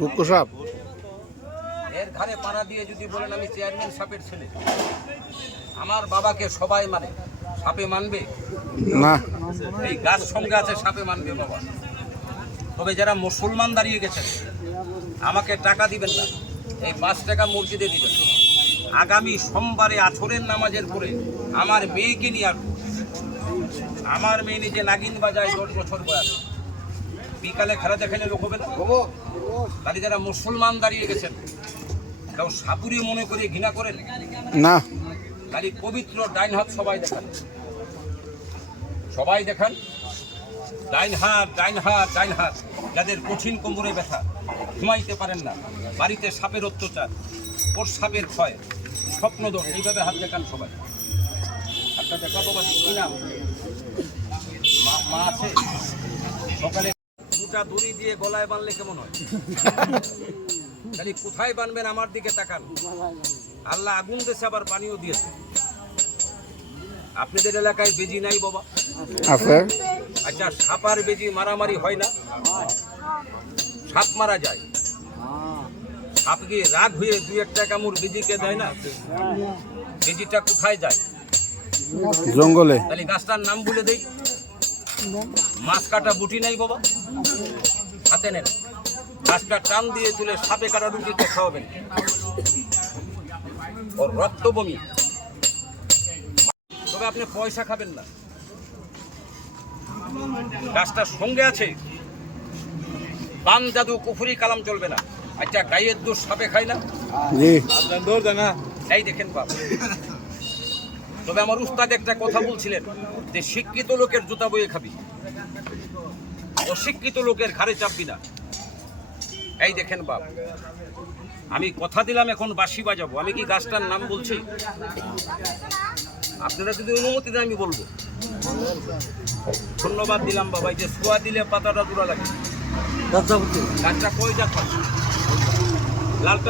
রূপকো সাপ এর ঘাড়ে পাড়া দিয়ে যদি বলেন আমি চেয়ারম্যান সাপের ছেলে। আমার বাবাকে সবাই মানে সাপে মানবে? না। এই গাছ সঙ্গে আছে সাপে মানবে বাবা। তবে যারা মুসলমান দাঁড়িয়ে গেছেন আমাকে টাকা দিবেন না। এই পাঁচ টাকা মসজিদে দিবেন। আগামী সোমবারে আছরের নামাজের পরে আমার মেয়েকে নিয়ে আসব আমার মেয়ে নিজে নাগিন বাজায় দশ বছর বয়স। বিকালে খেলা দেখালে লোক হবে না? তাহলে যারা মুসলমান দাঁড়িয়ে গেছেন কেউ সাপুরি মনে করে ঘৃণা করেন? না। খালি পবিত্র ডাইন হাত সবাই দেখান। সবাই দেখান। ডাইন হাত ডাইন হাত ডাইন হাত। যাদের কঠিন কোমরে ব্যথা ঘুমাইতে পারেন না। বাড়িতে সাপের অত্যাচার ওর সাপের ভয় ক্ষয় স্বপ্নদোষ এইভাবে হাত দেখান সবাই। হাতটা দেখা বাবা কি? নাম? মা আছে? সকালে দুটা দড়ি দিয়ে গলায় বানলে কেমন হয়? খালি কোথায় বানবেন আমার দিকে তাকান। আল্লাহ আগুন দেশে আবার পানিও দিয়েছে। আপনাদের এলাকায় বেজি নাই বাবা? আছে। আচ্ছা সাপার বেজি মারামারি হয় না? সাপ মারা যায়। সাপ গিয়ে রাগ হয়ে দুই একটা কামড় বেজিকে দেয় না? বেজিটা কোথায় যায়? জঙ্গলে। তাহলে গাছটার নাম বলে দেই। মাছ কাটা বুটি নাই বাবা। হাতে নেন গাছটা টান দিয়ে তুলে সাপে কাটা রুটিতে খাওয়াবেন। ওর রক্ত বমি। তবে আপনি পয়সা খাবেন না। গাছটার সঙ্গে আছে। বান জাদু কুফুরি কালাম চলবে না। আচ্ছা গায়ের দোষ সাপে খায় না? জি। এই দেখেন বাপ। তবে আমার উস্তাদ একটা কথা বলছিলেন যে শিক্ষিত লোকের জুতা বয়ে খাবি। অশিক্ষিত লোকের ঘাড়ে চাপবি না। এই দেখেন বাপ আমি কথা দিলাম এখন বাঁশি বাজাবো। আমি কি গাছটার নাম বলছি? আপনারা যদি অনুমতি দেন আমি বলব। ধন্যবাদ দিলাম বাবা এই যে সোয়া দিলে পাতাটা দূরা লাগে। গাছটা কয়টা লালটা